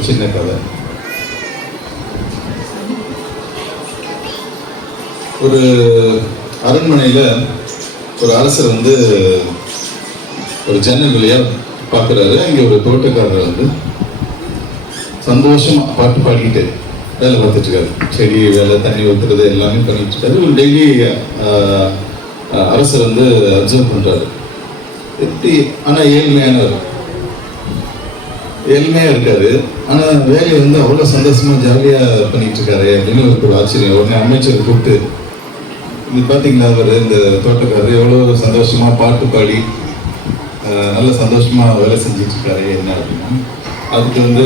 ஒரு சின்ன கதை. ஒரு அரண்மனையில் ஒரு அரசர் வந்து ஒரு ஜன்னல் வழியா பார்க்குறாரு. அங்கே ஒரு தோட்டக்காரர் வந்து சந்தோஷமா பாட்டு பாடிக்கிட்டு வேலை பார்த்துட்டு இருக்காரு. செடி வேலை, தண்ணி ஊற்றுறது எல்லாமே பண்ணிட்டு இருக்காரு. ஒரு டெய்லி அரசர் வந்து அப்சர்வ் பண்றாரு. எப்படி ஆனால் ஏழ்மையா இருக்காரு. ஆனா வேலையை வந்து அவ்வளவு சந்தோஷமா ஜாலியா பண்ணிட்டு இருக்காரு அப்படின்னு ஒரு ஆச்சரியம். உடனே அமைச்சர் கூப்பிட்டு, இது பாத்தீங்களா, அவர் இந்த தோட்டக்காரர் எவ்வளவு சந்தோஷமா பாட்டு பாடி நல்ல சந்தோஷமா வேலை செஞ்சுட்டு இருக்காரு என்ன அப்படின்னா, அதுக்கு வந்து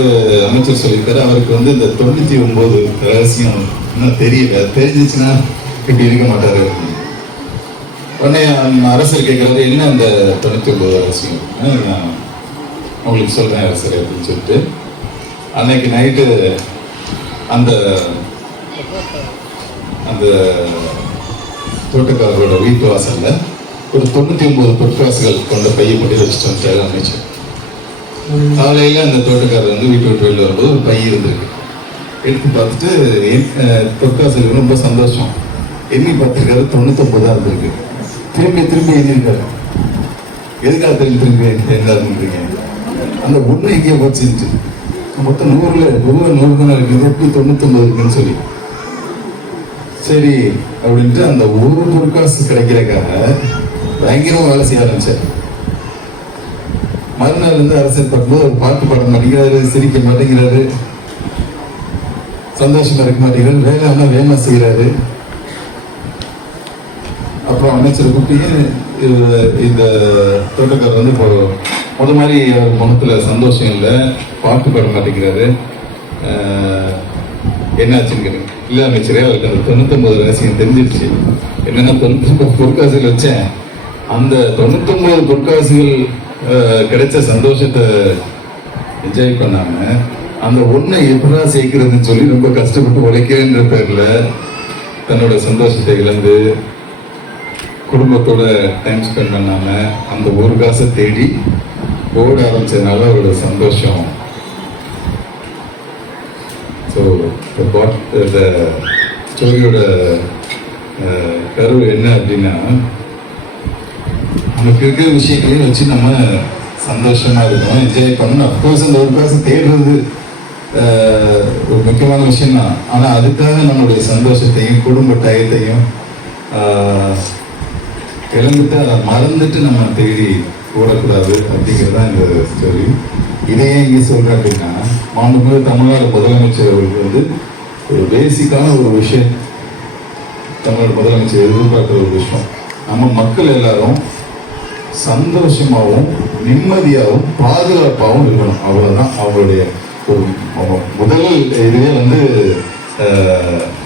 அமைச்சர் சொல்லியிருக்காரு, அவருக்கு வந்து இந்த 99 ரகசியம் இன்னும் தெரியல, தெரிஞ்சிச்சுன்னா இப்படி இருக்க மாட்டாரு. உடனே அரசர் கேட்கறது, என்ன அந்த 99 ரகசியம், நான் உங்களுக்கு சொல்றேன் அரசர் அப்படின்னு சொல்லிட்டு, அன்னைக்கு நைட்டு அந்த அந்த தோட்டக்காரரோட வீட்டு வாசல்ல ஒரு 99 பொற்காசுகள் கொண்ட பையை கொண்டு வச்சுட்டு வந்துட்டாரு அமைச்சர். காலையில அந்த தோட்டக்காரர் வந்து வீட்டு விட்டு வெளியில் வரும்போது ஒரு பை இருந்திருக்கு. எடுத்து பார்த்துட்டு பொற்காசுக்கு ரொம்ப சந்தோஷம். எண்ணி பார்த்துருக்காரு, 99 இருந்திருக்கு. திரும்பி எண்ணிருக்காரு. எதுக்காக திரும்பி என்ன இருந்தீங்க, அந்த ஒண்ணு எங்கேயோ போச்சுட்டு மொத்தம் 100 தானே இருக்கு, எப்படி 99 இருக்குன்னு சொல்லி, சரி அப்படின்ட்டு அந்த ஒரு பொற்காசு கிடைக்கிறதுக்காக பயங்கரமா வேலை செய்ய ஆரம்பிச்சார். மறுநாள் இருந்து அரசர் பார்க்கும்போது ஒரு பாட்டு பாட மாட்டேங்கிறாரு, சிரிக்க மாட்டேங்கிறாரு, சந்தோஷமா இருக்க மாட்டேங்கிறாரு, வேலை ஆனால் வேகமா செய்யறாரு. அப்புறம் அமைச்சரை கூப்பிட்டு, இந்த தோட்டக்காரர் வந்து இப்போ முத மாதிரி முகத்துல சந்தோஷம் இல்லை, பாட்டு பாட மாட்டேங்கிறாரு, என்னாச்சுன்னு கேட்டேன். இல்லை அமைச்சரே, அவருக்கு அந்த 99 ரகசியம் தெரிஞ்சிருச்சு. என்னன்னா 99 பொற்காசுகள் வச்சேன், அந்த 99 பொற்காசுகள் கிடைச்ச சந்தோஷத்தை என்ஜாய் பண்ணாம அந்த ஒன்றை எப்படா சேர்க்கிறதுன்னு சொல்லி ரொம்ப கஷ்டப்பட்டு உழைக்கிறேன்ற பேர்ல தன்னோட சந்தோஷத்தை இழந்து குடும்பத்தோட டைம் ஸ்பெண்ட் பண்ணாம அந்த ஒரு காசை தேடி ஓட ஆரம்பிச்சதுனால அவரோட சந்தோஷம். ஸோ இந்த ஸ்டோரியோட கருவு என்ன அப்படின்னா, நமக்கு இருக்கிற விஷயங்களையும் வச்சு நம்ம சந்தோஷமா இருக்கணும், என்ஜாய் பண்ணணும். அப்கோர்ஸ் அந்த ஒரு காசு தேடுறது ஒரு முக்கியமான விஷயம் தான். ஆனால் அதுக்காக நம்மளுடைய சந்தோஷத்தையும் குடும்ப டயத்தையும் இழந்துட்டு அதை மறந்துட்டு நம்ம தேடி ஓடக்கூடாது அப்படிங்கிறது தான் இந்த ஸ்டோரி. இதையே இங்கே சொல்றேன் அப்படின்னா, மாண்புமிகு தமிழ்நாடு முதலமைச்சர் அவர்கள் வந்து ஒரு பேசிக்கான ஒரு விஷயம், தமிழ்நாடு முதலமைச்சர் எதிர்பார்க்கிற ஒரு விஷயம், நம்ம மக்கள் எல்லாரும் சந்தோஷமாகவும் நிம்மதியாகவும் பாதுகாப்பாகவும் இருக்கணும். அவ்வளவுதான் அவங்களுடைய ஒரு முதல் இதுவே வந்து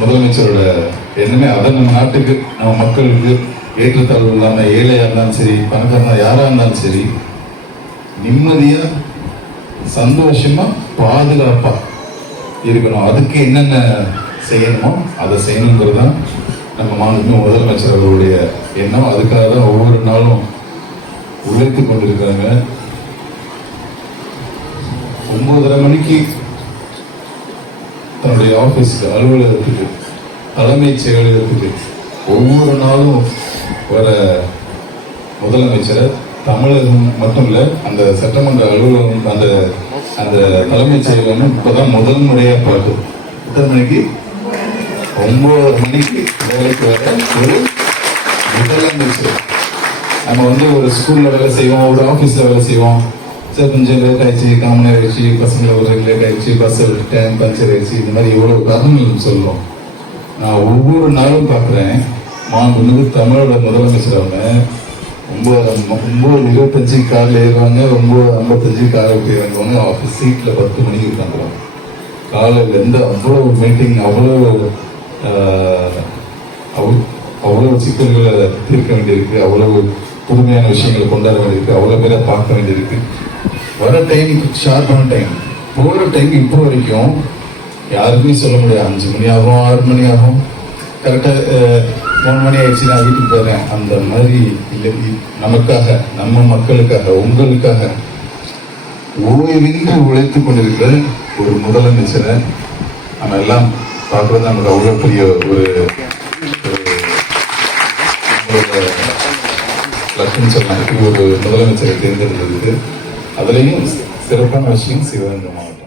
முதலமைச்சரோட எண்ணமே. அதை நம்ம நாட்டுக்கு, நம்ம மக்களுக்கு ஏற்றத்தாழ்வு இல்லாமல், ஏழையா இருந்தாலும் சரி, பணக்காரனா யாரா இருந்தாலும் சரி, நிம்மதியா சந்தோஷமா பாதுகாப்பா இருக்கணும். அதுக்கு என்னென்ன செய்யணுமோ அதை செய்யணுங்கிறது தான் நம்ம மாநில முதலமைச்சர் அவர்களுடைய எண்ணம். அதுக்காக தான் ஒவ்வொரு நாளும் உழைத்து கொண்டிருக்காங்க. 9:30 மணிக்கு தன்னுடைய ஆபீஸ்க்கு, அலுவலகத்துக்கு, தலைமைச் செயலகத்துக்கு ஒவ்வொரு நாளும் வர முதலமைச்சரை தமிழகம் மட்டும் இல்லை, அந்த சட்டமன்ற அலுவலகம், அந்த அந்த தலைமைச் செயலகம் இப்பதான் முதல் முறையா பார்த்து எத்தனை மணிக்கு 9 மணிக்கு வேலைக்கு வர ஒரு முதலமைச்சர். நம்ம வந்து ஒரு ஸ்கூல்ல வேலை செய்வோம், ஒரு ஆஃபீஸில் வேலை செய்வோம், சார் கொஞ்சம் லேட் ஆயிடுச்சு, காமன் ஆயிடுச்சு, பசங்களை ஒரு லேட் ஆயிடுச்சு, பஸ் டைம் பஞ்சர் ஆயிடுச்சு, இந்த மாதிரி எவ்வளோ காரணங்கள் சொல்லுவோம். நான் ஒவ்வொரு நாளும் பார்க்குறேன், மாண்புமிகு தமிழோட முதலமைச்சர் அவங்க 9:25 காரில் ஏறுவாங்க, 9:55 காரை விட்டு இறங்குவாங்க, ஆஃபீஸ் சீட்டில் 10 மணிக்கு உட்காந்துருவாங்க. காலையிலேருந்து அவ்வளோ மீட்டிங், அவ்வளோ சிக்கல்களை தீர்க்க வேண்டியிருக்கு, அவ்வளவு புதுமையான விஷயங்களை கொண்டாட வேண்டியிருக்கு, அவ்வளோ பேரை பார்க்க வேண்டியிருக்கு. வர டைம் ஷார்ப்பான டைம், போகிற டைம் இப்போ வரைக்கும் யாருக்குமே சொல்ல முடியாது. 5 மணி ஆகும், 6 மணி ஆகும், கரெக்டாக 3 மணி ஆயிடுச்சு நான் வீட்டுக்கு போகிறேன். அந்த மாதிரி இல்லை. நமக்காக, நம்ம மக்களுக்காக, உங்களுக்காக ஓய்வின்றி உழைத்து கொண்டிருக்கிற ஒரு முதலமைச்சரை நம்ம எல்லாம் பார்க்குறது நமக்கு அவ்வளோ பெரிய ஒரு லட்சம் சொல்லலாம். இப்படி ஒரு முதலமைச்சரை தேர்ந்தெடுத்ததுக்கு அதுலேயும் சிறப்பான விஷயம் சிவகங்கை மாவட்டம்.